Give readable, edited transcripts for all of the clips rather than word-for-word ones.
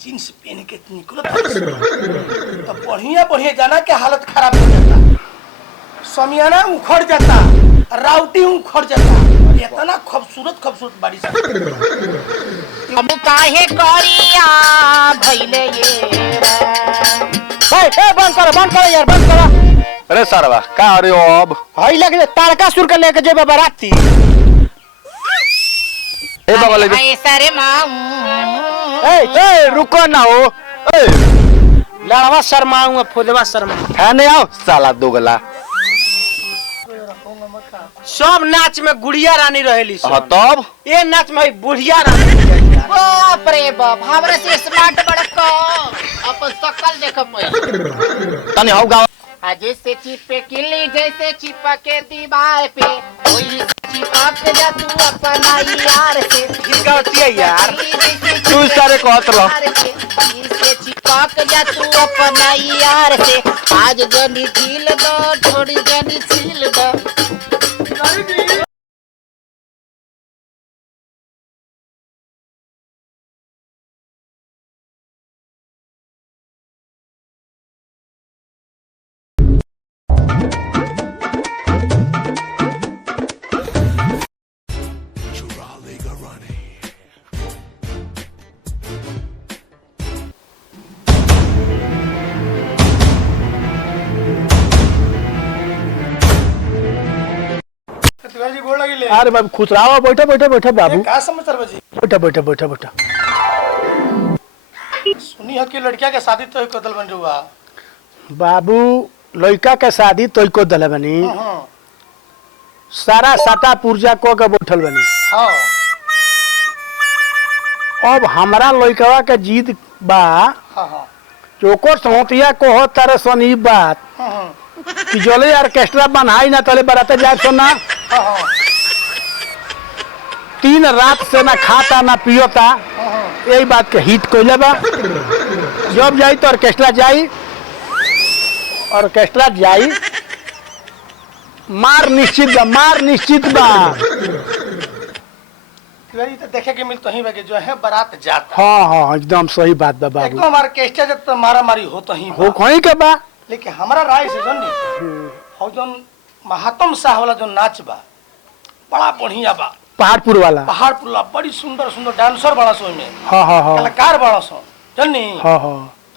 Jeans पहन के निकलो तो बढ़िया बढ़िया जाना के हालत खराब हो जाता, समियाना उखड़ जाता, राउटी उखड़ जाता। इतना खूबसूरत खूबसूरत बारिश अब काहे करिया भइले ये बंद करो यार बंद करो। अरे सरवा का अरे अब हई लगे तारका सुर के लेके जेबे बाराती ए बाबा ले ऐसा रे ए रुको ना हो ए लड़वा शर्माऊंगा फुदवा शर्मा है नहीं आओ साला दोगला। सब नाच में गुड़िया रानी रहेली हां तब ये नाच में बुढ़िया रानी। बाप रे बाप हमरा से स्मार्ट बड़का अपन शकल देखब तनी हो गाँव जैसे चिपके किली जैसे चिपके दीवार पे वही चिपक जा तू अपना यार से गाती है यार तू सारे कहत रहो इसे चिपक जा तू अपना यार से आज जनी झील दो थोड़ी जनी छील दो। जी गोड़ लगी ले। अरे बाबू खुश रहो बैठो बैठो बैठो बाबू का समाचार बाजी बैठो बैठो बैठो बैठो सुनी है कि लड़किया के शादी तो कदल बन रुआ बाबू लड़का के शादी तो को दले बनी सारा साटा पुर्जा को के बैठल बनी। हां अब हमरा लड़कवा के जीत बा हां हां चोको सोतिया को हो तारे सनी बात कि जोले ऑर्केस्ट्रा बनाई ना तले बराते जाए सुना। हां 3 रात से ना खाता ना पियोता यही बात के हिट कोइले बा। जब जाई तो ऑर्केस्ट्रा जाई मार निश्चित बा तिवारी तो देखे के मिल तो ही बगे जो है बारात जाता। हाँ एकदम सही बात बा बाबू एकदम ऑर्केस्ट्रा जब तो मारा मारी हो तो ही हो कहीं के बा। लेकिन हमारा राय से जनी हो जोन महात्म शाह वाला जो नाच बा बड़ा बढ़िया बा। पहाड़पुर वाला बड़ी सुंदर सुंदर डांसर बड़ा सो में हाँ कलाकार बड़ा सो जनी हाँ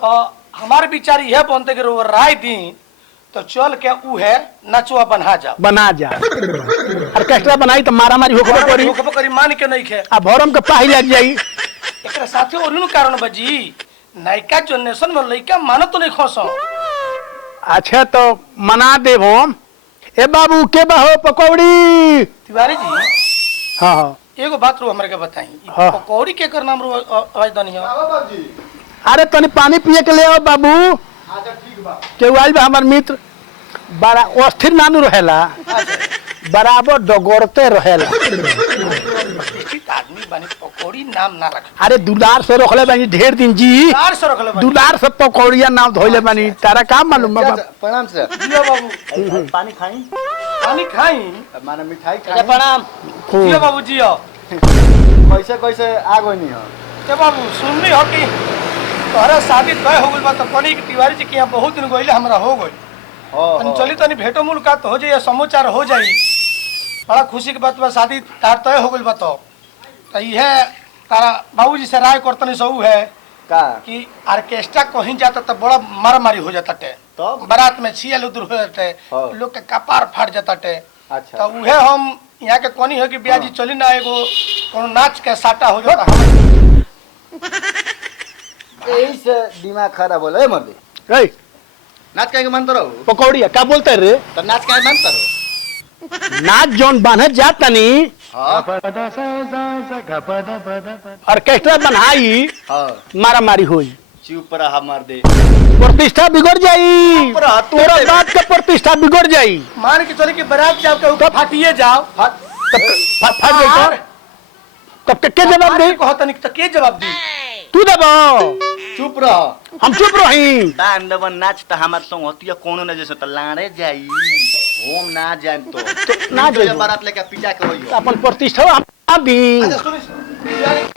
तो हमारे विचार यह बनते कि राय दी तो चल के ऊ है नचवा बना जा ऑर्केस्ट्रा बनाई तो मारा मारी होखबे करी मान के नहीं खे आ भरम के पाही लग जाई। एकरा साथे और कारण बजी नायका जनरेशन में लइका मानो तो नहीं खसो। अच्छा तो मना देव हम ए बाबू के बाहो पकौड़ी तिवारी जी हाँ एगो बात रो हमरा के बताई हाँ। पकौड़ी के कर नाम रो आवाज दनी है। अरे तनी पानी पिए के ले आओ बाबू। अच्छा ठीक बा केहू आइल बा हमार मित्र बड़ा अस्थिर नानू रहेला बराबर डगोरते रहेला। आदमी बनी पकौड़ी नाम ना रख। अरे दुलार से रखले बानी ढेर दिन जी दुलार से रखले बानी दुलार से पकौड़िया नाम धोइले बानी तारा काम मालूम बा। प्रणाम सर। जियो बाबू पानी खाई पानी खाई माने मिठाई खाई प्रणाम जियो बाबू जियो कैसे कैसे आ गई नहीं हो के बाबू सुननी हो कि तोहरा शादी तय हो गइल बा तो कनी तिवारी जी के यहाँ बहुत दिन गइले हमरा हो गइल तनी चली तनी भेंटो मुलाकात हो जाई समाचार हो जाई बड़ा खुशी के बात बा। शादी तार तय हो गइल बा तो ये तारा बाबूजी से राय करतनी सऊ है का कि ऑर्केस्ट्रा कहीं जाता तो बड़ा मार मारी हो जाता टे तो बारात में छियल उधर हो जाते लोग के कपार फाट जाता टे। अच्छा तो उहे हम यहाँ के कोनी है कि बियाजी चली ना एगो कोनो नाच के साटा हो जाता यही से दिमाग खराब होला ए मर्दे। ए नाच काहे के मानत रहो पकौड़िया का बोलते रे तो नाच काहे मानत रहो नाच जोन बांधे जात तनी हां ऑर्केस्ट्रा बनाई हां मारा मारी होई चुप रहा मर्दे। प्रतिष्ठा बिगड़ जाई तोरा बात के प्रतिष्ठा बिगड़ जाई। मान के चले कि बारात जाओ के ऊपर फाटिए जाओ फट जाई तब के जवाब दे कहतनी तो के जवाब दी तू देबो चुप रह हम चुप रही दान दबन नाच त हमार संग हतिया कोनो न जैसे त लाड़े जाई हम ना जान तो ना जो जाई बारात लेके पिटा के होई अपन प्रतिष्ठा हम गवा दी अच्छा सुनी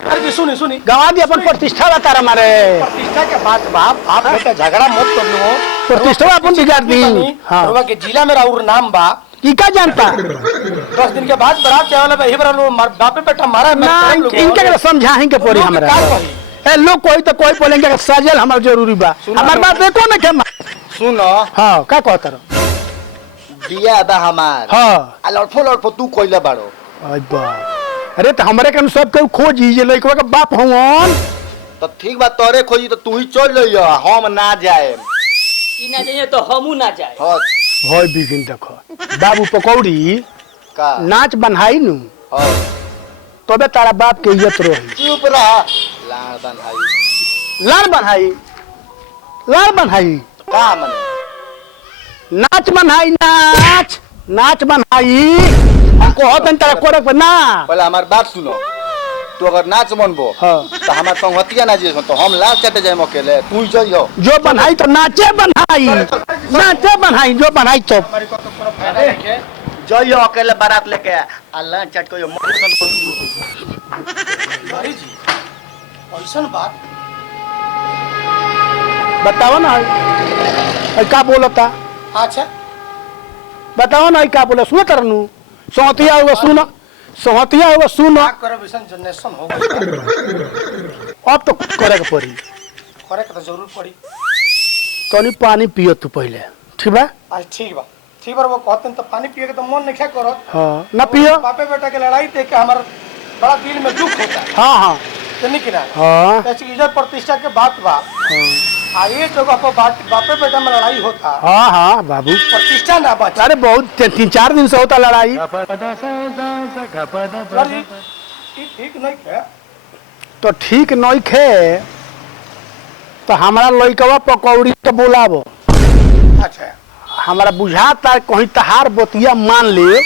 अरे जी सुनी सुनी गवा दी अपन प्रतिष्ठा बता रहा हमारे प्रतिष्ठा के बात बाप आप बेटा झगड़ा मत कर लो प्रतिष्ठा अपन बिगाड़ दी हाँ रउआ के जिला में राउर नाम बा की का जानता 10 दिन के बाद बारात चावल बा हिबरा लो बापे बेटा मारा ना इनके के समझाही के पड़ी हमरा ए लोग कोई तो कोई बोलेंगे कि सजल हमार जरूरी बा हमार बात देखो ना के सुनो हां का कहत रहो बिया बा हमार हां आ लड़फो तू कोइला बाड़ो आई बा अरे तो हमरे के सब के खोजी जे लइकवा के बाप हवन तो ठीक बा तोरे खोजी तो तू ही चल लइया हम ना जाए ई ना जाइए तो हमू ना जाए हां होय बिगिन देखो बाबू पकौड़ी का नाच बनहाई नु हां तबे तारा बाप के इज्जत रही चुप रह लाड़ बनहाई लाड़ बनहाई का मने नाच बनहाई नाच बनहाई हमको होतन तारा कोरक पर ना पहले हमार बात सुनो तू अगर नाच मनबो हाँ। तो हमार संगतिया ना जे तो हम लाल चटे जाए अकेले तू ही जइयो जो बनहाई तो नाचे बनहाई जो बनहाई तो हमारी को तो पूरा फायदा है जइयो अकेले बारात लेके अल्लाह चट को मोशन भाई जी ऐसन बात बताओ ना का बोलता अच्छा बताओ ना का बोला सुनो तरनु सोहतिया होगा सुनो का करब ऐसन जनरेशन हो गई अब तो करे के पड़ी करे के तो जरूर पड़ी कनी पानी पियो तू पहले ठीक बा आज ठीक बा वो कहते तो पानी पिए के तो मन नहीं करत हाँ ना पियो बापे बेटा के लड़ाई देख के हमार बड़ा दिल में दुख होता है हाँ नहीं कि ना हाँ ऐसी इज्जत प्रतिष्ठा के बात बा आ ये जगह पर बापे बेटा में लड़ाई होता हाँ बाबू प्रतिष्ठा ना बचा अरे बहुत 3-4 दिन से होता लड़ाई ठीक नहीं है तो ठीक नहीं खे तो हमारा लइकवा पकौड़ी के बोलाबो अच्छा हमारा बुझाता कहीं तहार बतिया मान ले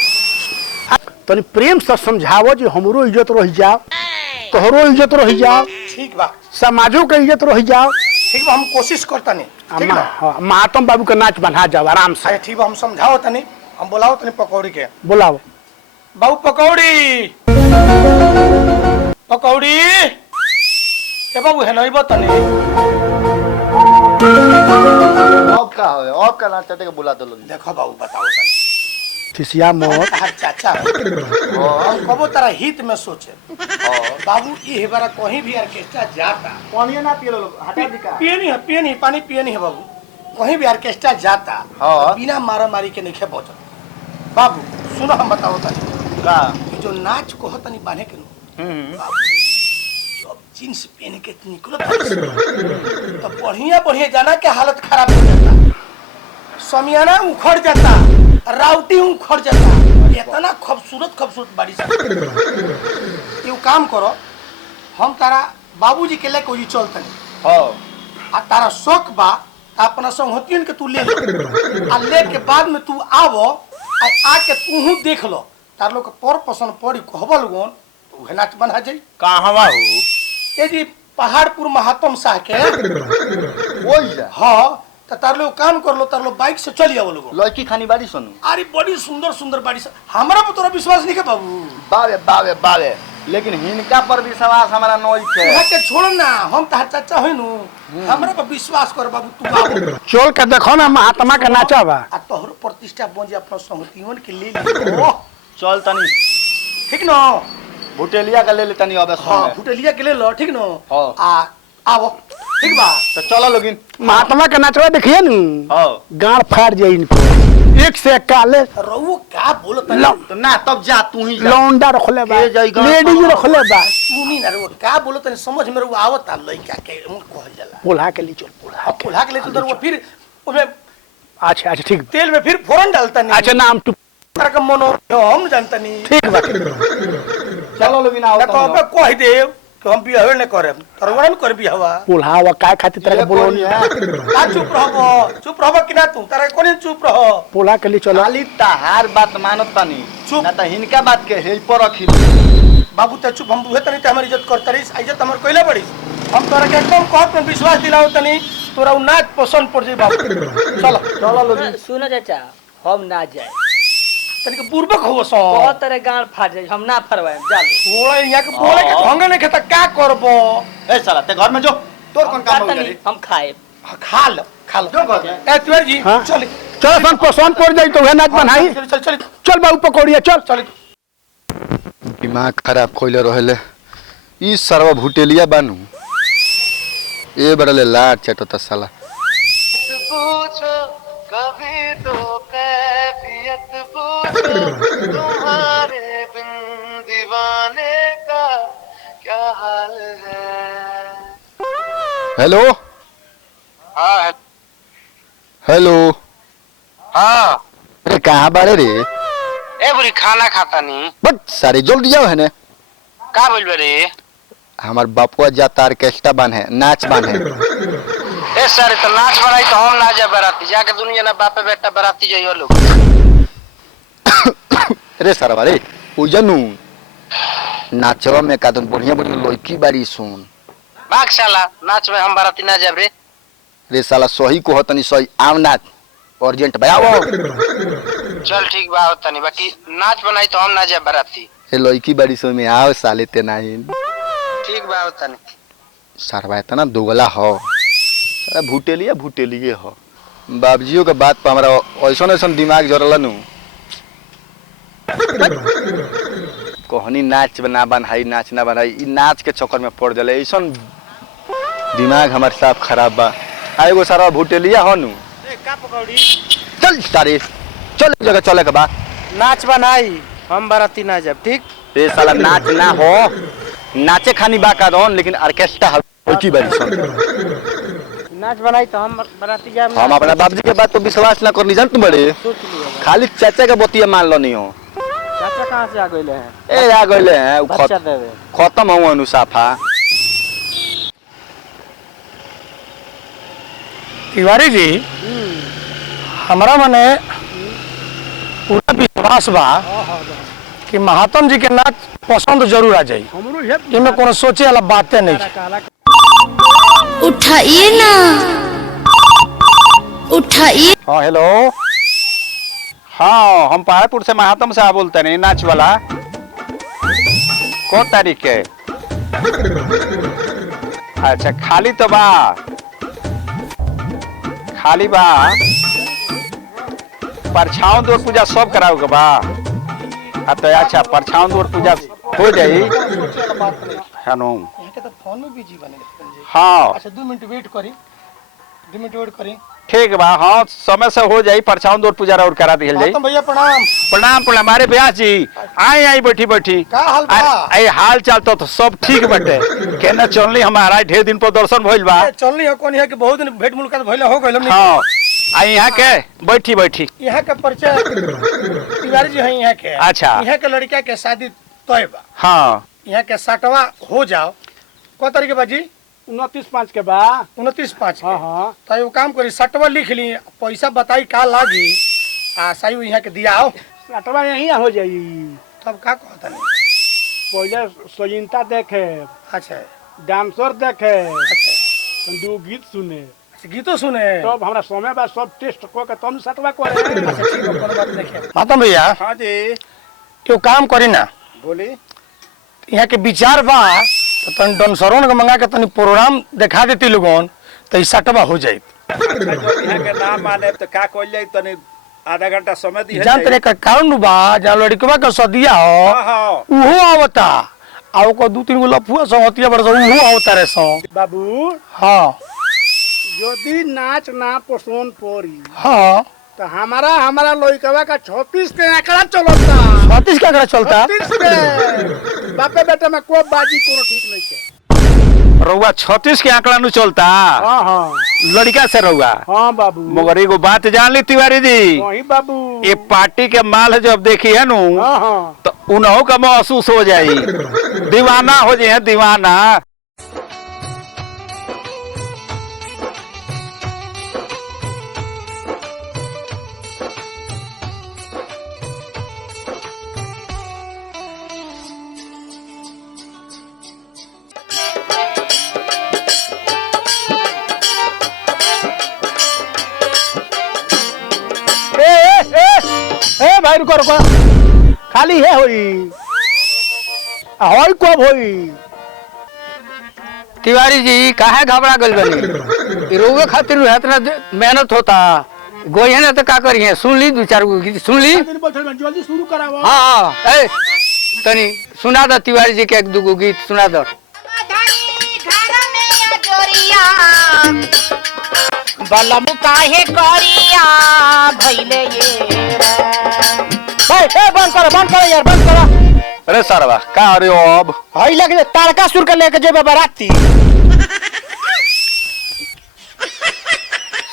तनी प्रेम से समझावो जो हमरो इज्जत रह जाओ तोहरो इज्जत रह जाओ ठीक बा समाजों के इज्जत रह जाओ ठीक बा हम कोशिश करता नहीं ठीक ना महात्मा बाबू के नाच बना जाओ आराम से अरे ठीक बा हम समझाओ तनी हम बोलाओ तनी पकौड़ी के बुलाओ बाबू पकौड़ी ए बाबू है नहीं तनी अब का होए अब का लाल चटे के बुला दलो देखो बाबू बताओ तनी खिसिया मोर तार चाचा हम कबो तारा हित में सोचे बाबू ये बारा कहीं भी ऑर्केस्ट्रा जाता पानी ना पिए लो हटा दिका पिए नहीं पानी पिए नहीं है बाबू कहीं भी ऑर्केस्ट्रा जाता हाँ। बिना मारा मारी के नहीं पहुंचत बाबू सुनो हम बताओ तनी का ये जो नाच को तनी बांधे के बाबू जब जींस पहन के निकलो तो बढ़िया जाना के हालत खराब हो जाता समियाना उखड़ जाता राउटी उखड़ जाता इतना खूबसूरत बाड़ी से ये काम करो हम तारा बाबूजी के लेके ओजी चलतनी हां आ तारा शौक बा अपना संगतियन के तू ले आ ले के बाद में तू आवो आ के तू देख लो तार लोग पर पसंद पड़ी कहबल गोन तो उहे नाच बना जाई कहवा हो ए जी पहाड़पुर महात्म शाह के ओई जा हां त तार लोग काम कर लो तार लोग बाइक से चली आओ लोग लड़की खानी बाड़ी सुनु अरे बड़ी सुंदर बाड़ी से हमरा पर तोरा विश्वास नहीं के बाबू बावे लेकिन हिनका पर विश्वास हमारा नहीं है यहाँ के छोड़ ना हम तार चाचा है नु हमरा पर विश्वास कर बाबू तू आओ चोल के देखो ना महात्मा के नाचा बा आ तोहरो प्रतिष्ठा बन अपना संगतियन के ले ली चल तनी ठीक न भुटेलिया का ले ले तनी अबे हां फुटेलिया के ले लो ठीक न हाँ। आ आओ ठीक बा तो चलो लोगिन महात्मा के नाचवा देखिए नु हां गाड़ फाड़ जाई इनको एक से एक काले रउओ का बोलत तो ना तब जा तू ही जा लौंडा रखले बा के जाई गाड़ लेडीज रखले बा सुनी ना रउओ का बोलत समझ में रउओ आवता लइका के उन कहल जाला पोल्हा के ली चल पोल्हा अब पुल्हा के ले चल रउओ फिर उसमें अच्छा ठीक तेल में फिर फोरन डालता नहीं अच्छा नाम तू तरह का मनो हम जानता नहीं ठीक बा चलो लोगिन आओ ना कहबे कह देव कि हम बियाह न करे तरवा न कर बियाहवा पोल्हा वा काय खातिर तरह के बोलोनी का चुप रहबो कि ना तू तारा कोनी चुप रहो पोल्हा के लिए चलो खाली तहार बात मानत तनी चुप। ना त हिनका बात के हे पर रखी बाबू त चुप हम बुहे तनी त हमर इज्जत करत रही इज्जत हमर कइले बड़ी हम तोरा के एकदम कहत में विश्वास दिलाओ तनी तोरा उ नाच पसंद पड़ जाई बाबू चलो चलो लोगिन सुनो चाचा हम ना जाए तनिक पूर्वक हो सो बहुत तरह गांड फाड़ जाए हम ना फरवाए जा लो बोले यहाँ के बोले के ढंग नहीं खाता का करबो ए साला ते घर में जो तोर कौन काम हो गया हम खाए खा लो जो घर में ए तिवारी जी हाँ? चल चल सन पसंद पड़ जाई तो वह नाच बनाई चल चल चल चल बाबू पकौड़िया चल चल दिमाग खराब खोले रहले ई सरवा भुटेलिया बानू ए बड़ले लाट चटता साला पूछो कभी तो कैफियत पूछो तुम्हारे बिन दीवाने का क्या हाल है। हेलो हाँ हेलो हाँ अरे कहाँ बाड़े रे ए बुरी खाना खाता नहीं बट सारे जल्दी जाओ है ने का बोल रे हमार बापुआ जाता ऑर्केस्ट्रा बन है नाच बन है ए सर तो नाच बनाई तो हम ना जा बराती जाके दुनिया ना बापे बेटा बराती जाइयो लोग। अरे सरवा रे उजनू नाचवा में का बढ़िया बढ़िया लड़की बारी सुन भाग साला नाच में हम बराती ना जाब रे। रे साला सही को होतनी सही आव नाच अर्जेंट बयाओ चल ठीक बा होता नहीं बाकी नाच बनाई तो हम ना जा बराती। ए लड़की बारी सो में आओ साले ते नहीं ठीक बा होता नहीं सरवा इतना दोगला हो सारा भुटेलिए हो बाबजियों के बात पर हमारा ऐसा ऐसा दिमाग जरल नु कहनी नाच ना बनाई नाच ना बनाई ई नाच के चक्कर में पड़ जले ऐसा दिमाग हमारे साफ खराब बा आएगो सारा भुटेलिया हो नु का पकौड़ी चल सारे चल एक जगह चले के बा नाच बनाई हम बराती ना जब ठीक ए साला नाच ना हो नाचे खानी बा का दोन लेकिन ऑर्केस्ट्रा हो की बारी सुन नाच बनाई तो हम बराती जाए हम अपना बाबूजी के बात पर विश्वास ना करनी जान तुम बड़े खाली चाचा के बतिया मान लो नहीं हो चाचा कहाँ से आ गए हैं ए आ गए हैं उ बच्चा देवे खत्म हो अनुसाफा तिवारी जी हमारा मने पूरा विश्वास बा कि महात्म जी के नाच पसंद जरूर आ जाई इनमें कोनो सोचे वाला बातें नहीं उठाइए ना उठाइए। हाँ हेलो हाँ हम पहाड़पुर से महात्म साहब बोलते हैं नाच वाला को तारीख के अच्छा खाली तो बा खाली बा परछावन दौड़ पूजा सब कराओगे बा तो अच्छा परछावन दौड़ पूजा हो जाई है नो तो फोन में बिजी बने हाँ अच्छा 2 मिनट वेट करी 2 मिनट वेट करी ठीक बा हाँ समय से हो जाई परछावन दौड़ पूजा और करा दिहल जाई महात्म भैया प्रणाम प्रणाम प्रणाम हमारे ब्यास जी आई आई बैठी बैठी का हाल बा आई हाल चाल तो सब ठीक बटे केना चलनी हमारा ढेर दिन पर दर्शन भइल बा चलनी है कौन है कि बहुत दिन भेंट मुलाकात भइला हो गइल हाँ आई यहाँ के बैठी बैठी यहाँ के परिचय तिवारी जी है यहाँ के अच्छा। यहाँ के लड़का के शादी तय बा हाँ यहाँ के 60वां हो जाओ को तारीख बाजी 29/5 के बा 29/5 हाँ हाँ तो एगो काम करी 60वां लिख ली पैसा बताई का लागी आ साई यहाँ के दिया आओ 60वां यहीं हो जाई तब का कहता नहीं पहले सजीनता देखे अच्छा डांसर देखे अच्छा दो गीत सुने गीतो सुने तब हमरा समय बा सब टेस्ट को के तुम 60वां करे अच्छा ठीक है कोनो बात नहीं है महात्म भैया हाँ जी क्यों काम करी ना बोली यहाँ के विचार बा तो तन डांसरों के मंगा के तनी प्रोग्राम दिखा देती लोगन तो ई 60वां हो जाए यहाँ के नाम माने तो का कइल जाई तनी आधा घंटा समय दी जान तेरे का कारण बा जहाँ लड़कवा के सदिया हो हाँ उहो आवता आओ को 2-3 गो लफुआ संगतिया बड़ उहो आवता रे सो बाबू हाँ यदि नाच ना पसंद पड़ी हाँ तो हमारा लड़कवा का 36 के आंकड़ा चलता 36 का आंकड़ा चलता 36 के बापे बेटा में को बाजी कोनो ठीक नहीं है रउआ 36 के आंकड़ा नु चलता हाँ हाँ लड़का से रउआ हाँ बाबू मगर एगो बात जान ली तिवारी जी वही बाबू ये पार्टी के माल जब देखी है नु तो उन्हों का महसूस हो जाई दीवाना हो जाए दीवाना भाई रुको रुको खाली है होई होई कब होई तिवारी जी काहे घबरा गइल बनी रोगे खातिर इतना मेहनत होता गोई है ना तो का करिए सुन ली 2-4 गो गीत सुन ली जल्दी शुरू कराओ। हाँ ए तनी सुना दो तिवारी जी के 1-2 गो गीत सुना दो। बलम काहे करिया भइले ये भाई ए बंद करो यार बंद करो। अरे सरवा का रे अब हई लगे तारका सुर के लेके जेबे बाराती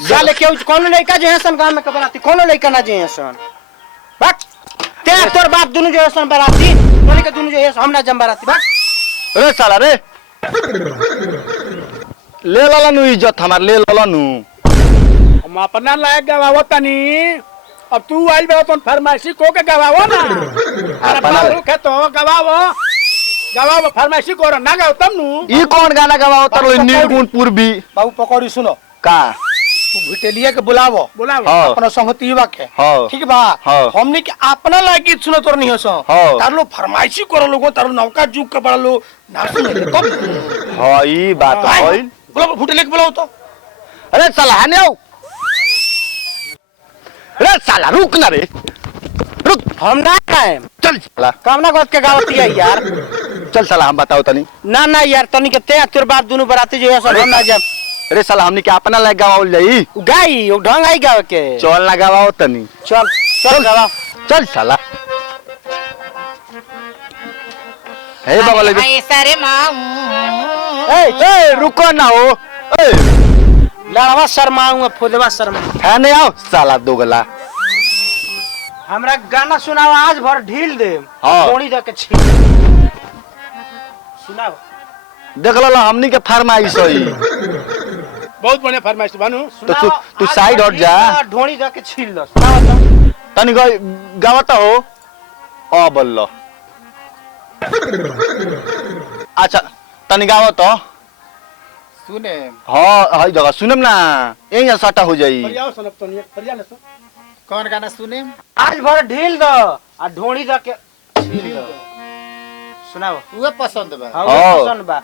जाले केहू कोनो लइका जे हसन गांव में के बाराती कोनो लइका ना जे हसन बक ते तोर बाप दुनु जे हसन बाराती तोनी के दुनु जे हसन हम ना जम बाराती बक। अरे साला रे ले लाला नु इज्जत हमार ले लाला नु हम अपना लायक गवावो तनी अब तू आइल बे तो फरमाइशी को के गवावो ना अपना रुके तो गवावो फरमाइशी को ना गाओ तब नु ई कौन गाना गवाओ तर निर्गुण पूर्वी बाबू पकौड़ी सुनो का तू भिटेलिया के बुलावो हाँ। अपना संगतिवा के हाँ। ठीक बा हाँ। हमने के अपना लागी सुनो तोर नहीं हसो हाँ। तार लो फरमाइशी करो लोगो तार नौका जुग के बड़ा लो ना सुने तब हां ई बात होइल बुलाओ भिटेलिया के बुलाओ तो। अरे साला हने आओ अरे साला रुक ना रे रुक हम ना खाए चल साला कामना गोद के गावती है यार चल साला हम बताओ तनी ना यार तनी के ते तोर बाप दुनु बराती जो हसन हम ना जम अरे साला हमनी के अपना लायक गवाओल जाई गाई ओ ढंग आई गावे के चल ना गवाओ तनी चल गवा चल साला हे बाबा ले ऐसा रे माऊ ए रुको ना हो ए लड़वा शर्माऊंगा फुदवा शर्मा है नहीं आओ साला दोगला हमरा गाना सुनाओ आज भर ढील दे हाँ। थोड़ी दे के छी सुनाओ देख लो हमनी के फरमाइश होई बहुत बढ़िया फरमाइश बानू तो तू साइड हट जा ढोड़ी दे के छील लो सुनाओ तो तनी गावता हो ओ बोल अच्छा तनी गावो तो सुने हां हई जगह सुनम ना यही सटा हो जाई परियाओ सुनब तो नहीं परिया ना सुन कौन गाना सुने आज भर ढील दो आ ढोड़ी दे के छील दो सुनाओ उहे पसंद बा हां हाँ। पसंद बा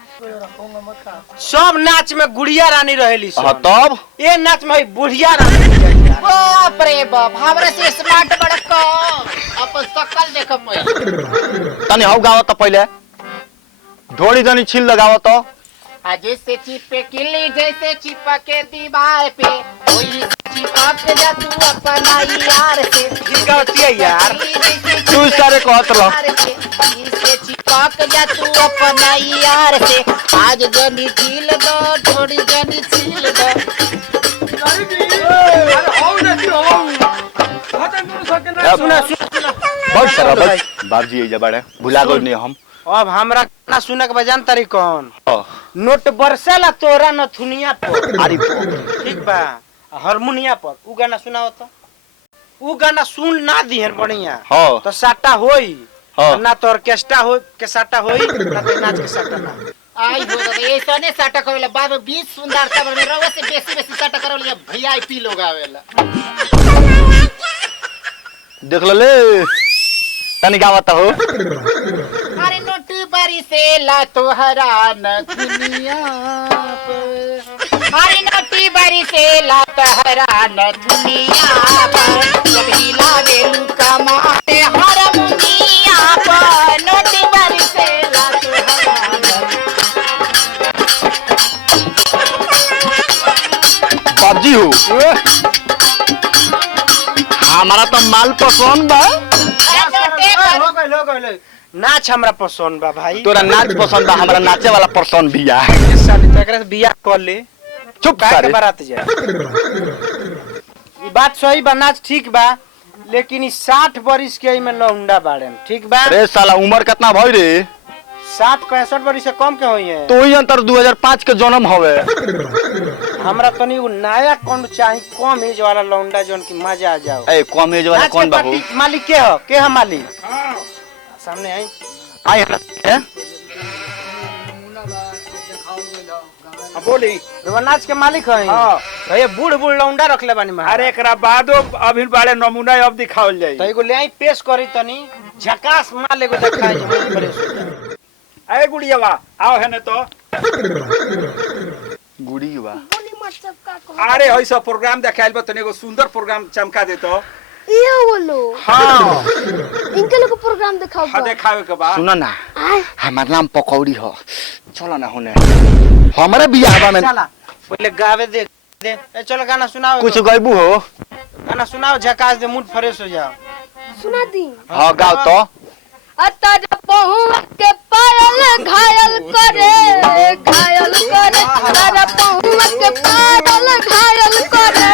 सब नाच में गुड़िया रानी रहेली हां तब ए नाच में बुढ़िया रानी बाप रे बाप हमरा से स्मार्ट बड़का अपन शकल देखब मैं तनी हौ गावो तो पहले ढोड़ी जनी छिल लगावो तो जैसे चिपके किली जैसे चिपके दीवार पे वही चिपक जा तू अपना यार से ठीक गाती है यार तू सारे कहत लो इसे चिपक जा तू अपना यार से आज जनी झील दो थोड़ी जनी छील दो सुना बहुत सारा बस बाबूजी ए जबाड़े भुला गइल नहीं हम अब हमरा गाना सुने के बजान तारी कौन हाँ। नोट बरसेला तोरा नथुनिया पर अरे ठीक बा हारमोनिया पर उ गाना सुनाओ तो उ गाना सुन ना दिहन बढ़िया हाँ। तो साटा होई हाँ। ना तो ऑर्केस्ट्रा हो के साटा होई ना तो नाच के साटा ना आई हो गए ऐसने साटा करेला बाद में 20 सुंदरता में रवा से बेसी बेसी साटा करेला वीआईपी लोग आवेला देख लो ले तनी गावता हो अरे नोटी बारी से ला तोहरा न दुनिया पर अरे नोटी बारी से ला तोहरा न दुनिया पर जब हिलावे लुका मारे हारमोनिया पर नोटी बारी से ला तोहरा बाबूजी हो हमारा तो माल पसंद बा नाच हमरा पसंद बा भाई तोरा नाच पसंद बा हमरा नाचे वाला पसंद भी आ साली तकरा से बियाह कर ले चुप काहे सारे के बारात जाए ई बात सही बा नाच ठीक बा लेकिन ई 60 बरिस के में लौंडा बाड़न ठीक बा अरे साला उम्र कितना भई रे 60-65 बरिस से कम के होई है तो ही अंतर 2005 के जन्म हवे हमरा तनी वो नया कौन चाही कम एज वाला लौंडा जोन की मजा आ जाओ ए कम एज वाला नाच कौन के बाबू पार्टी मालिक के है मालिक सामने आई आई है बोली रुआ नाच के मालिक है हाँ। भैया बूढ़ बूढ़ लौंडा रखले बानी महाराज। अरे एकरा बादो अभी बड़े नमूना अब दिखावल जाई। तो एगो ले आई पेश करी तनी झकास माल एगो देखाई जो बड़े सुंदर। अरे गुड़ियावा आओ है न तो। गुड़िया अरे ऐसा प्रोग्राम देखाइल बा तने एगो सुंदर प्रोग्राम चमका दे तो। ये बोलो हाँ इनके लोग प्रोग्राम दिखाओ हाँ देखावे के बा। सुनो ना हमार नाम पकौड़ी हो। चलो ना होने हमारे बियाह में चला पहले गावे दे ए चलो गाना सुनाओ। कुछ गैबू हो। गाना सुनाओ झकास दे मूड फ्रेश हो जाओ। सुना दी हाँ गाओ तो। अतर पहुआ के पायल घायल करे अतर पहुआ के पायल घायल करे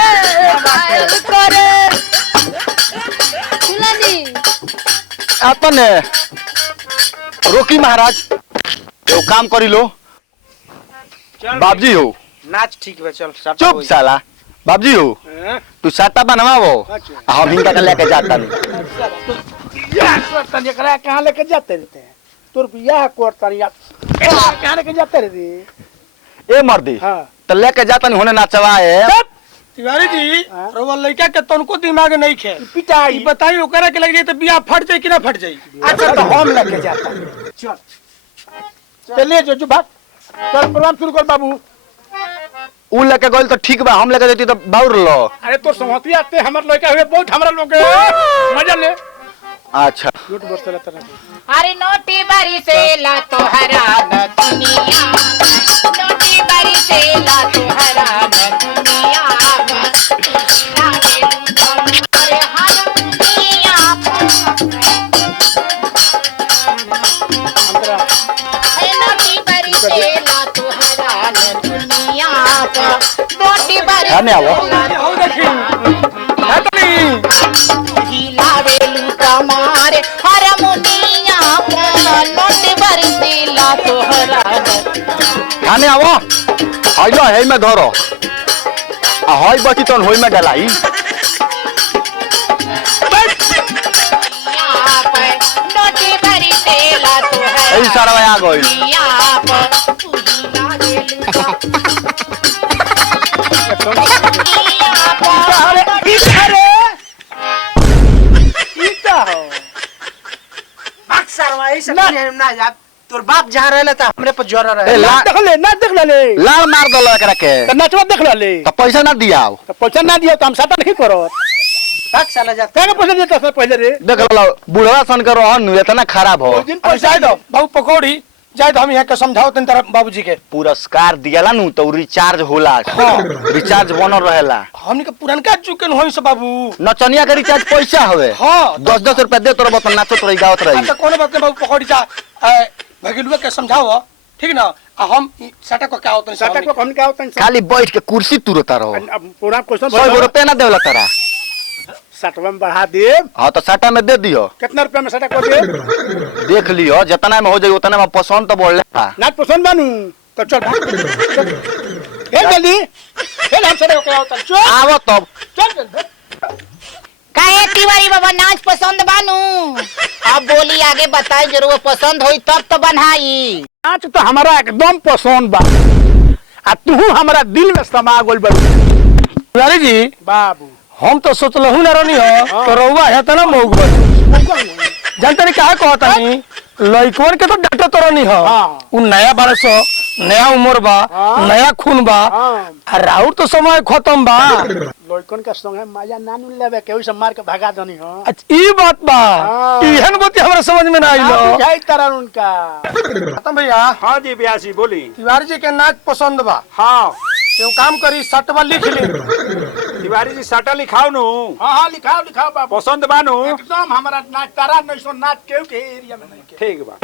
सुना दी अपने रोकी महाराज एगो काम करी लो। बाबजी हो नाच ठीक बा चल साटा चुप होई। साला बाबजी हो तू साटा बनवाओ हम इनका के लेके जाता नहीं। एकरा कहाँ लेके जाते रहते हैं तोर बियाह करता कहाँ लेके जाते रहते। ए मर्दी हाँ तो लेके जाता नहीं होने नाचवाए। तिवारी जी रोवा लड़का के तनको दिमाग नहीं खे पिटाई बताई ओकरा के लग जाए तो बियाह फट जाए कि ना फट जाए। अच्छा तो हम लेके जाता चल चलिए जो भाग चल प्रोग्राम शुरू कर बाबू। उ लेके गइल तो ठीक बा हम लेके जाती तो बाउर लो। अरे तो समहती आते हमर लड़का हुए बहुत हमरा लोग मजा ले। अच्छा झूठ बोलते रहता ना। अरे नोटी बारी से ला तोहरा न दुनिया नोटी बारी से ला तोहरा न दुनिया अरे हर दुनिया नोटी बारी से ला तोहरा न दुनिया नोटी बारी खाने आवो। आओ देखी हिलावेलू कमार हरमुनिया नोट बरसीला तोहरा खाने आवो आइलो है में धरो आ होई बची तन होई में डलाई। नोट बरसीला तोहरा ए सारा आ गइल। ना जा तोर बाप जहाँ रहले त हमरे पर जोर रहे। ए ला ना देख ले लाल मार दो एकरा के तो नचवा देख ले तो पैसा ना दियाओ। तो पैसा ना दिया तो हम साटा नहीं करो भाग साला जा क्या पैसा देता था पहले रे देख लो बुढ़वा सन के रहन इतना खराब हो। पैसा दो बाबू पकौड़ी जाए तो हम यहाँ के समझाओ तन तरह बाबूजी के पुरस्कार दियाला नु तो रिचार्ज होला। रिचार्ज बनल रहेला। हमनी के पुरनका चुकन होई से बाबू नचनिया के रिचार्ज पैसा हवे। हाँ 10-10 रुपया दे तोर बतन नाचत रही गावत रही। अच्छा कोनो बात नहीं बाबू पकौड़ी जा भगिलुआ के समझाओ ठीक ना हम साटा को क्या होता है साटा को हम क्या होता है खाली बैठ के कुर्सी तुरता रहो। पूरा क्वेश्चन 100 रुपया ना देवला तारा। साटवा में बढ़ा दे हाँ तो साटा में दे दियो। कितना रुपया में साटा को दे देख लियो जितना में हो जाए उतना में पसंद तो बोल लेता। नाच पसंद बानू तो चल हे जल्दी हे हम साटा को क्या होता है चल आवो तब चल काहे तिवारी बाबा नाच पसंद बानू अब बोली आगे बताई जरूर पसंद होई तब तो बनाई। नाच तो हमारा एकदम पसंद बा आ तू हमारा दिल में समा गोल बा। तिवारी जी बाबू हम तो सोचलहु ना रहनी हो तो रउवा है त ना मौग जानते नहीं क्या कहता नहीं लइकवन के तो डांटो तो रहनी हो उ नया बारह नया उम्र बा नया खून बा राउर तो समय खत्म बा लइकन का संग मजा ना लेबे केहू से मार के भगा दनी हो। अच्छा ई बात बा इहन बात हमरा समझ में ना आइलो जाई तरह उनका खत्म भैया। हाँ जी ब्यासी बोली। तिवारी जी के नाच पसंद बा। हाँ एगो काम करी सटवा लिख ली। तिवारी जी साटा लिखाओ नु। हाँ लिखाओ बाबू पसंद बानू एकदम हमारा नाच तारा नहीं सो नाच केहू के एरिया में नहीं के ठीक बा।